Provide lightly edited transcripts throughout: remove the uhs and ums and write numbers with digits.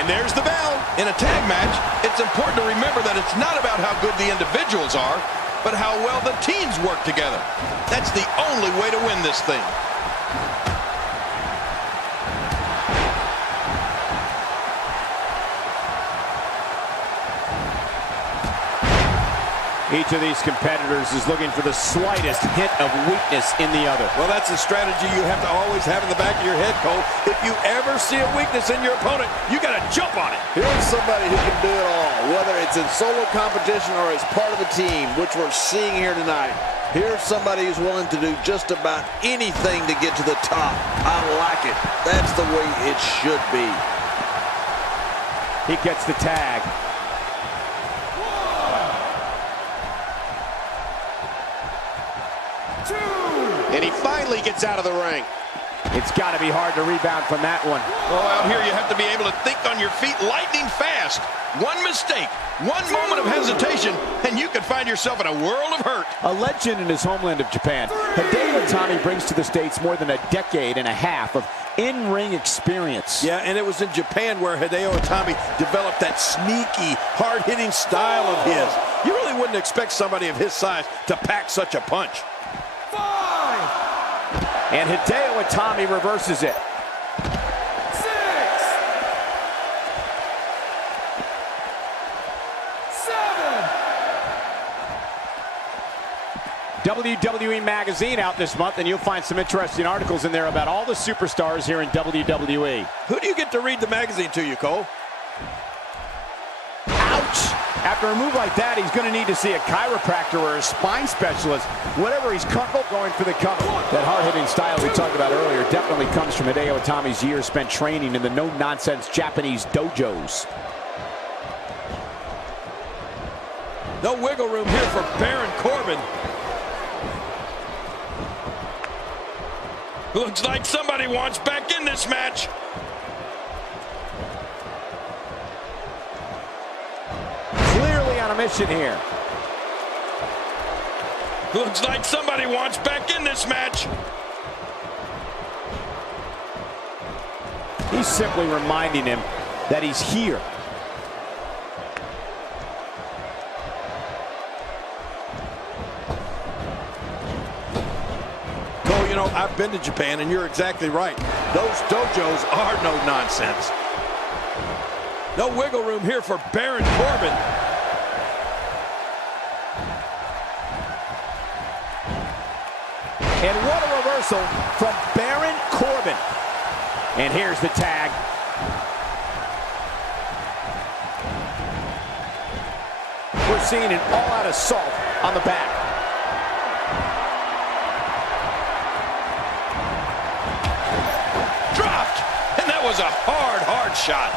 And there's the bell. In a tag match, it's important to remember that it's not about how good the individuals are, but how well the teams work together. That's the only way to win this thing. Each of these competitors is looking for the slightest hint of weakness in the other. Well, that's a strategy you have to always have in the back of your head, Cole. If you ever see a weakness in your opponent, you got to jump on it. Here's somebody who can do it all, whether it's in solo competition or as part of a team, which we're seeing here tonight. Here's somebody who's willing to do just about anything to get to the top. I like it. That's the way it should be. He gets the tag. And he finally gets out of the ring. It's got to be hard to rebound from that one. Well, out here you have to be able to think on your feet lightning fast. One mistake, one moment of hesitation, and you could find yourself in a world of hurt. A legend in his homeland of Japan, Hideo Itami brings to the States more than a decade and a half of in-ring experience. Yeah, and it was in Japan where Hideo Itami developed that sneaky, hard-hitting style of his. You really wouldn't expect somebody of his size to pack such a punch. And Hideo Itami reverses it. 6, 7. WWE Magazine out this month, and you'll find some interesting articles in there about all the superstars here in WWE. Who do you get to read the magazine to you, Cole? Ouch! After a move like that, he's going to need to see a chiropractor or a spine specialist. Whatever he's comfortable going for the cover. That hard-hitting style we talked about earlier definitely comes from Hideo Itami's years spent training in the no-nonsense Japanese dojos. No wiggle room here for Baron Corbin. Looks like somebody wants back in this match. Clearly on a mission here. Looks like somebody wants back in this match. He's simply reminding him that he's here. Cole, you know, I've been to Japan, and you're exactly right. Those dojos are no nonsense. No wiggle room here for Baron Corbin. And what a reversal from Baron Corbin. And here's the tag. We're seeing an all-out assault on the back. Dropped! And that was a hard shot.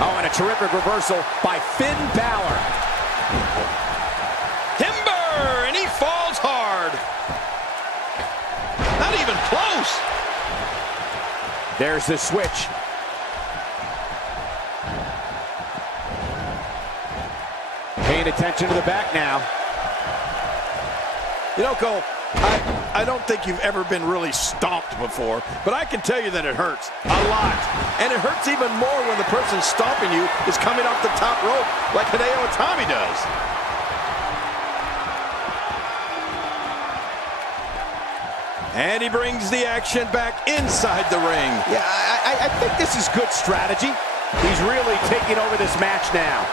Oh, and a terrific reversal by Finn Balor. Timber! And he falls hard. Not even close. There's the switch. Paying attention to the back now. You know, Cole, I don't think you've ever been really stomped before, but I can tell you that it hurts a lot. And it hurts even more when the person stomping you is coming off the top rope like Hideo Itami does. And he brings the action back inside the ring. Yeah, I think this is good strategy. He's really taking over this match now.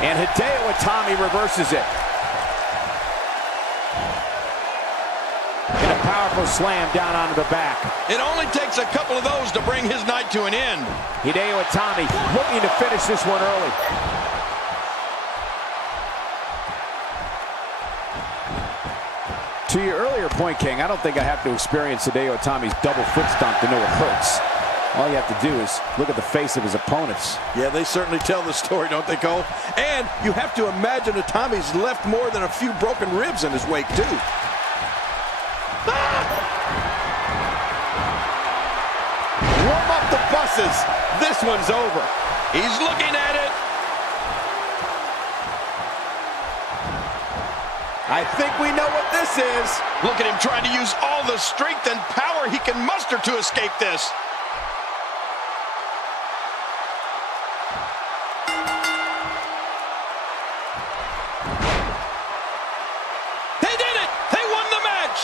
And Hideo Itami reverses it. And a powerful slam down onto the back. It only takes a couple of those to bring his night to an end. Hideo Itami looking to finish this one early. To your earlier point, King, I don't think I have to experience Hideo Itami's double foot stomp to know it hurts. All you have to do is look at the face of his opponents. Yeah, they certainly tell the story, don't they, Cole? And you have to imagine Itami's left more than a few broken ribs in his wake, too. Ah! Warm up the buses. This one's over. He's looking at it. I think we know what this is. Look at him trying to use all the strength and power he can muster to escape this. They did it! They won the match!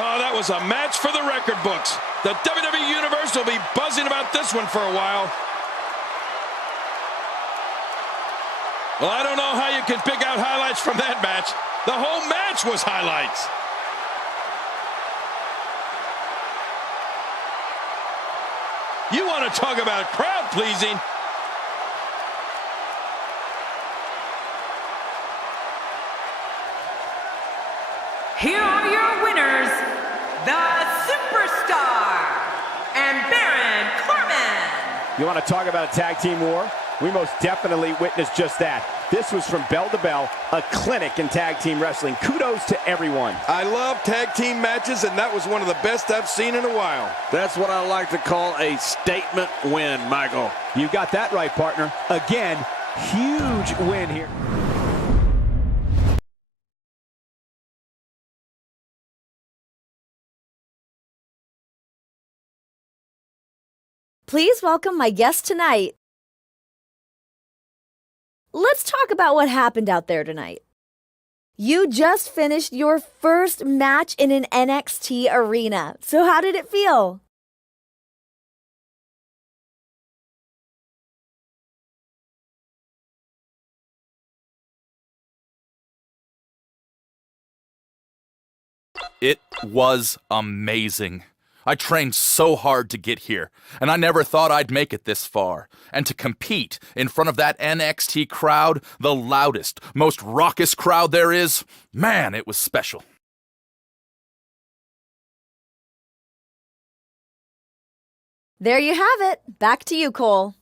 Oh, that was a match for the record books. The WWE Universe will be buzzing about this one for a while. Well, I don't know how you can pick out highlights from that match. The whole match was highlights. You want to talk about crowd pleasing? Here are your winners, the Superstar and Baron Corbin. You want to talk about a tag team war? We most definitely witnessed just that. This was from bell to bell, a clinic in tag team wrestling. Kudos to everyone. I love tag team matches, and that was one of the best I've seen in a while. That's what I like to call a statement win, Michael. You got that right, partner. Again, huge win here. Please welcome my guest tonight. Let's talk about what happened out there tonight. You just finished your first match in an NXT arena. So how did it feel? It was amazing. I trained so hard to get here, and I never thought I'd make it this far. And to compete in front of that NXT crowd, the loudest, most raucous crowd there is, man, it was special. There you have it. Back to you, Cole.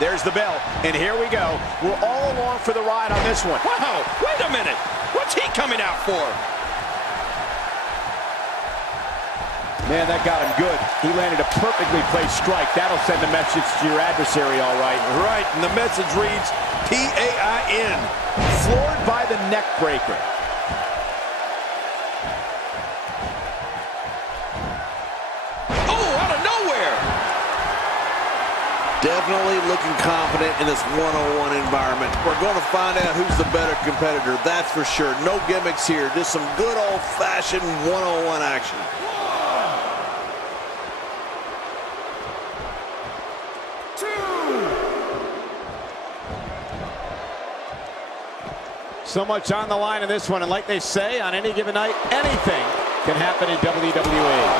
There's the bell, and here we go. We're all along for the ride on this one. Wow, wait a minute. What's he coming out for? Man, that got him good. He landed a perfectly placed strike. That'll send a message to your adversary, all right. Right, and the message reads P-A-I-N. Floored by the neck breaker. Oh, out of nowhere. Definitely looking confident in this one-on-one environment. We're going to find out who's the better competitor, that's for sure. No gimmicks here, just some good old-fashioned one-on-one action. So much on the line in this one, and like they say, on any given night, anything can happen in WWE.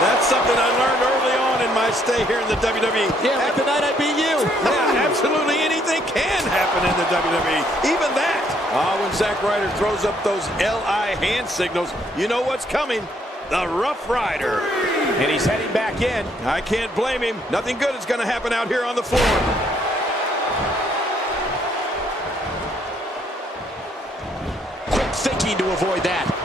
That's something I learned early on in my I stay here in the WWE. Yeah, like the night I beat you. Yeah, absolutely anything can happen in the WWE. Even that. When Zack Ryder throws up those LI hand signals, you know what's coming. The Rough Rider. And he's heading back in. I can't blame him. Nothing good is going to happen out here on the floor. Quick thinking to avoid that.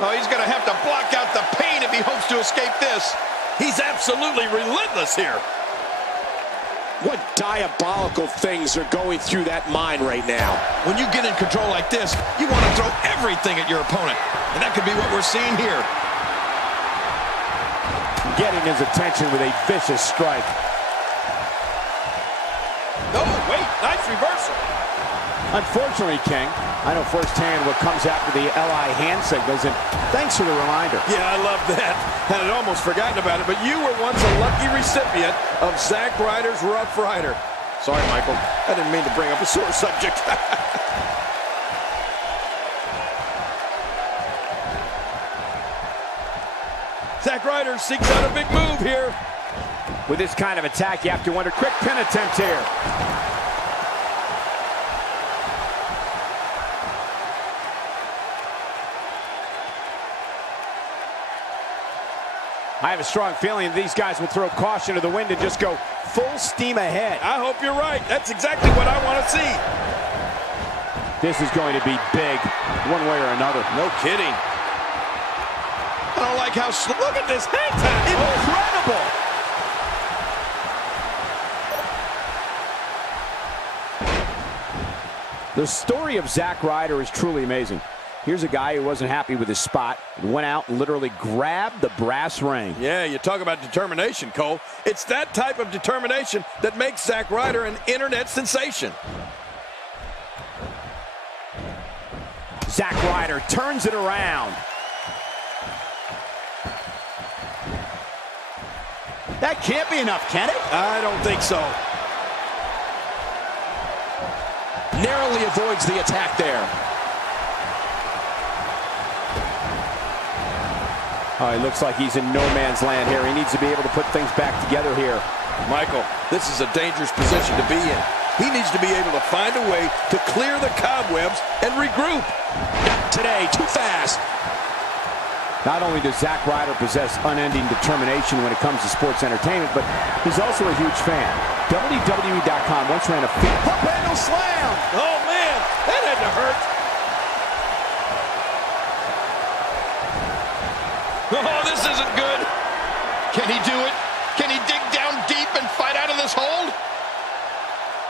Oh, he's going to have to block out the pain if he hopes to escape this. He's absolutely relentless here. What diabolical things are going through that mind right now? When you get in control like this, you want to throw everything at your opponent. And that could be what we're seeing here. Getting his attention with a vicious strike. Oh, wait, nice reversal. Unfortunately, King, I know firsthand what comes after the LI hand signals, and thanks for the reminder. Yeah, I love that. Had almost forgotten about it, but you were once a lucky recipient of Zack Ryder's Rough Rider. Sorry, Michael. I didn't mean to bring up a sore subject. Zack Ryder seeks out a big move here. With this kind of attack, you have to wonder, quick pin attempt here. I have a strong feeling that these guys will throw caution to the wind and just go full steam ahead. I hope you're right. That's exactly what I want to see. This is going to be big, one way or another. No kidding. I don't like how slow. Look at this hang time. Incredible! The story of Zack Ryder is truly amazing. Here's a guy who wasn't happy with his spot, went out and literally grabbed the brass ring. Yeah, you talk about determination, Cole. It's that type of determination that makes Zack Ryder an internet sensation. Zack Ryder turns it around. That can't be enough, can it? I don't think so. Narrowly avoids the attack there. Oh, he looks like he's in no man's land here. He needs to be able to put things back together here. Michael, this is a dangerous position to be in. He needs to be able to find a way to clear the cobwebs and regroup. Not today, too fast. Not only does Zack Ryder possess unending determination when it comes to sports entertainment, but he's also a huge fan. WWE.com once ran a pump handle slam. Oh, man, that had to hurt. Oh, this isn't good. Can he do it? Can he dig down deep and fight out of this hold?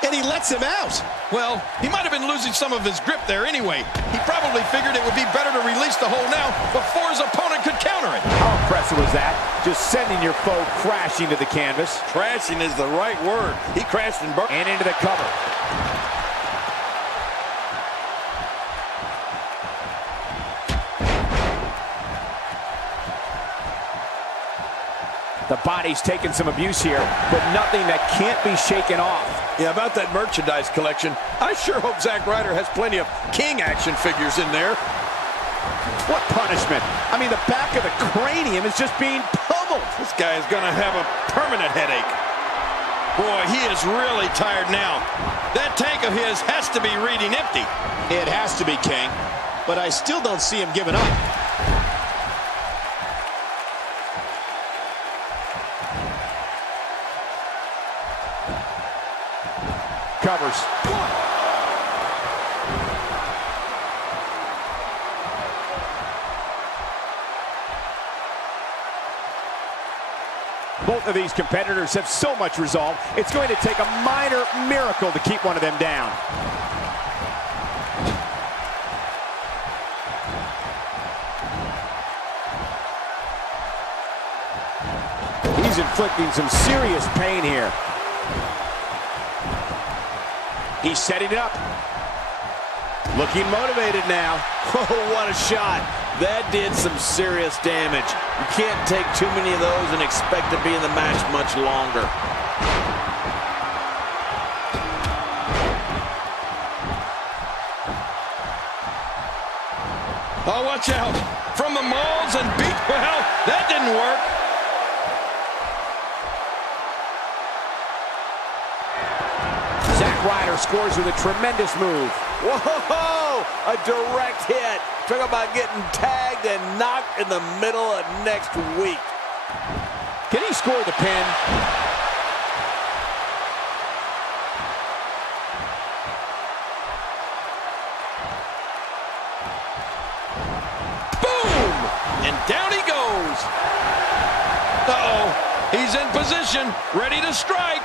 And he lets him out. Well, he might have been losing some of his grip there anyway. He probably figured it would be better to release the hold now before his opponent could counter it. How impressive was that? Just sending your foe crashing to the canvas. Crashing is the right word. He crashed and burned. And into the cover. The body's taking some abuse here, but nothing that can't be shaken off. Yeah, about that merchandise collection, I sure hope Zack Ryder has plenty of King action figures in there. What punishment? I mean, the back of the cranium is just being pummeled. This guy is going to have a permanent headache. Boy, he is really tired now. That tank of his has to be reading empty. It has to be, King, but I still don't see him giving up. Covers. Both of these competitors have so much resolve, it's going to take a minor miracle to keep one of them down. He's inflicting some serious pain here. He's setting it up. Looking motivated now. Oh, what a shot. That did some serious damage. You can't take too many of those and expect to be in the match much longer. Oh, watch out. From the mauls and beat. Well, that didn't work. scores with a tremendous move. Whoa! A direct hit. Talk about getting tagged and knocked in the middle of next week. Can he score the pin? Boom! And down he goes. Uh-oh. He's in position, ready to strike.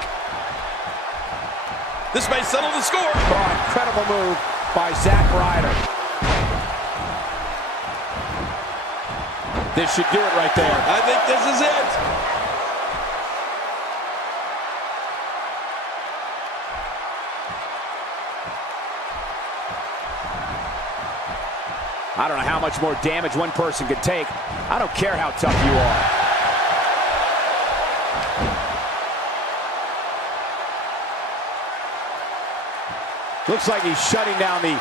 This may settle the score. Oh, incredible move by Zack Ryder. This should do it right there. I think this is it. I don't know how much more damage one person could take. I don't care how tough you are. Looks like he's shutting down the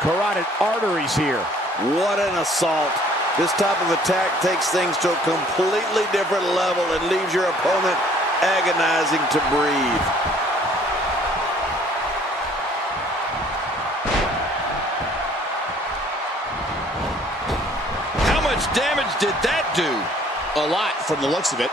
carotid arteries here. What an assault. This type of attack takes things to a completely different level and leaves your opponent agonizing to breathe. How much damage did that do? A lot from the looks of it.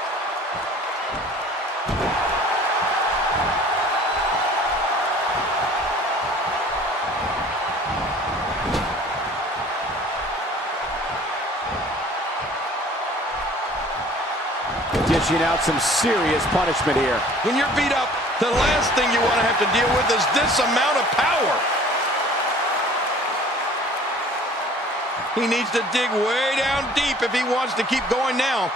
Dishing out some serious punishment here. When you're beat up, the last thing you want to have to deal with is this amount of power. He needs to dig way down deep if he wants to keep going now.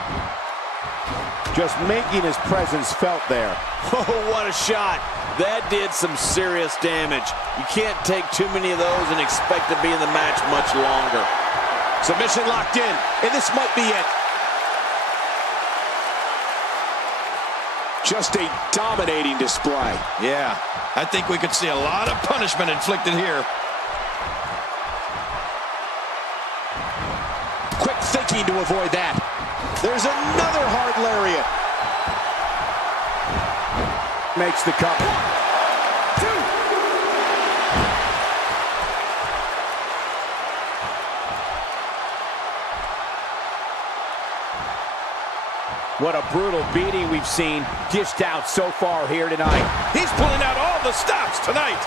Just making his presence felt there. Oh, what a shot. That did some serious damage. You can't take too many of those and expect to be in the match much longer. Submission locked in, and this might be it. Just a dominating display. Yeah, I think we could see a lot of punishment inflicted here. Quick thinking to avoid that. There's another hard lariat. Makes the cover. 1, 2. What a brutal beating we've seen dished out so far here tonight. He's pulling out all the stops tonight.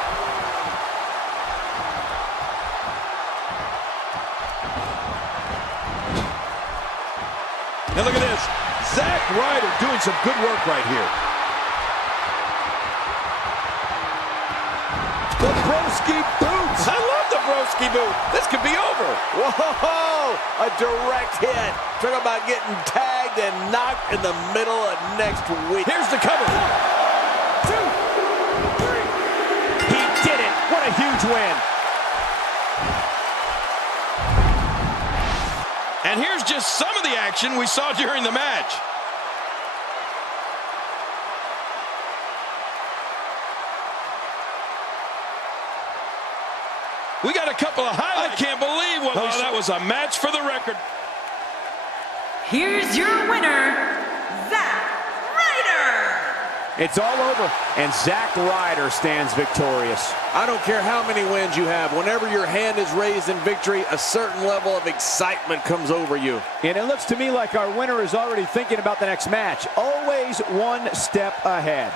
And look at this. Zack Ryder doing some good work right here. The broski boots. I love the broski boot. This could be over. Whoa! A direct hit. Talk about getting tagged and knocked in the middle of next week. Here's the cover. 1, 2, 3. He did it. What a huge win. And here's just some of the action we saw during the match. We got a couple of highlights. I can't believe what we saw. That was a match for the record. Here's your winner, Zack Ryder. It's all over, and Zack Ryder stands victorious. I don't care how many wins you have. Whenever your hand is raised in victory, a certain level of excitement comes over you. And it looks to me like our winner is already thinking about the next match. Always one step ahead.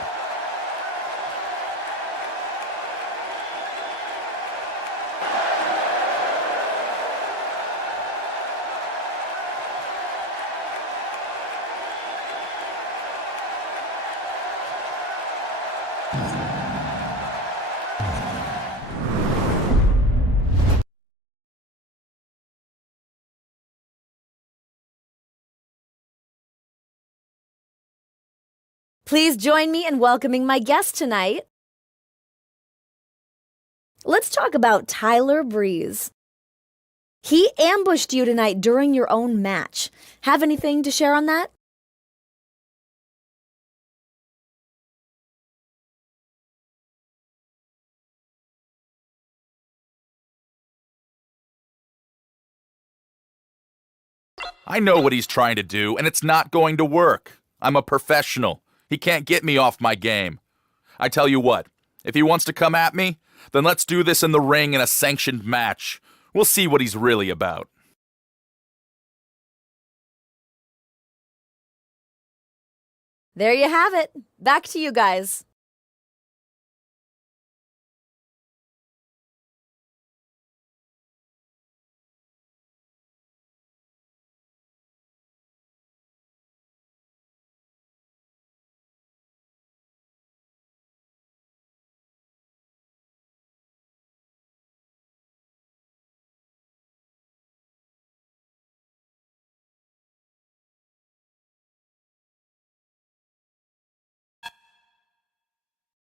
Please join me in welcoming my guest tonight. Let's talk about Tyler Breeze. He ambushed you tonight during your own match. Have anything to share on that? I know what he's trying to do, and it's not going to work. I'm a professional. He can't get me off my game. I tell you what, If he wants to come at me, then let's do this in the ring in a sanctioned match. We'll see what he's really about. There you have it. Back to you guys.